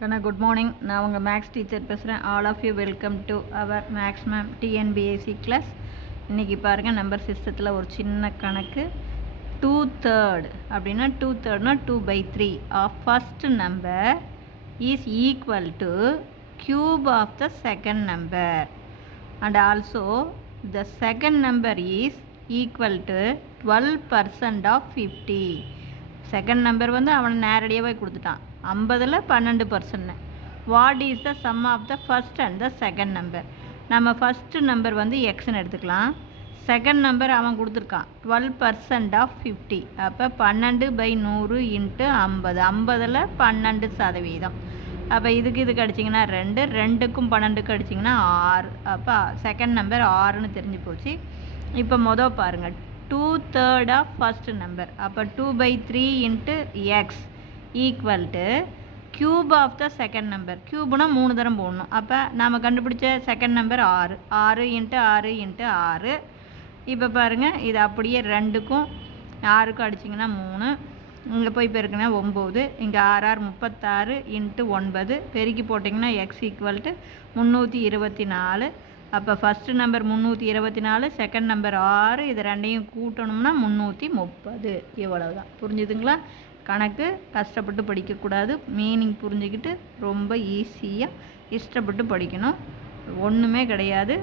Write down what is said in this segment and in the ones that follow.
Kana, good morning. நான் உங்கள் maths teacher பேசுகிறேன். All of you welcome to our maths ma'am TNPSC class. இன்றைக்கி பாருங்கள், நம்பர் சிஸ்டத்தில் ஒரு சின்ன கணக்கு. 2/3 அப்படின்னா 2/3னா 2/3 of first number is equal to cube of the second number and also the second number is equal to 12% of 50. Second number வந்து அவனை நேரடியாகவே கொடுத்துட்டான். 50ல் 12%. What is the sum of the first and the second number? நம்ம first number வந்து எக்ஸ்ன்னு எடுத்துக்கலாம். Second number அவன் கொடுத்துருக்கான் 12% ஆஃப் 50. அப்போ 12/100 இன்ட்டு 50. 50ல் 12%. அப்போ இதுக்கு அடிச்சிங்கன்னா 2, 2க்கும் 12க்கு அடிச்சிங்கன்னா 6. அப்போ செகண்ட் நம்பர் 6ன்னு தெரிஞ்சு போச்சு. இப்போ மொதல் பாருங்கள், 2/3 ஆஃப் ஃபஸ்ட்டு நம்பர். அப்போ 2/3 into x equal to cube of the second number. க்யூப்னா 3 தரம் போடணும். அப்போ நாம் கண்டுபிடிச்ச செகண்ட் நம்பர் 6. 6 into 6 into 6. இப்போ பாருங்கள், இது அப்படியே 2க்கும் 6க்கும் அடிச்சிங்கன்னா 3. இங்கே போய் பெருக்குன்னா 9. இங்கே 6 6 36 இன்ட்டு 9 பெருக்கி போட்டிங்கன்னா எக்ஸ் ஈக்குவல் டு 324. அப்போ ஃபஸ்ட்டு நம்பர் 324, செகண்ட் நம்பர் 6. இது ரெண்டையும் கூட்டணும்னா 330. இவ்வளவு தான். புரிஞ்சுதுங்களா? கணக்கு கஷ்டப்பட்டு படிக்கக்கூடாது. மீனிங் புரிஞ்சுக்கிட்டு ரொம்ப ஈஸியாக இஷ்டப்பட்டு படிக்கணும். ஒன்றுமே கிடையாது.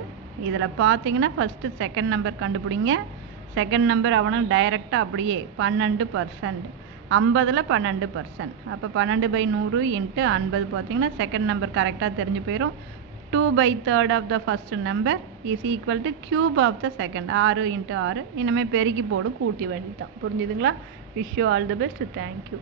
இதில் பார்த்தீங்கன்னா ஃபஸ்ட்டு செகண்ட் நம்பர் கண்டுபிடிங்க. செகண்ட் நம்பர் அவனும் டைரெக்டாக அப்படியே 12%. 50ல் 12%. அப்போ 12/100 இன்ட்டு 50 பார்த்தீங்கன்னா செகண்ட் நம்பர் கரெக்டாக தெரிஞ்சு போயிடும். 2/3 of the first number is equal to cube of the second. 6 into 6. இனிமேல் பெருக்கி போடு, கூட்டி வேண்டிதான். புரிஞ்சுதுங்களா? Wish you all the best. Thank you.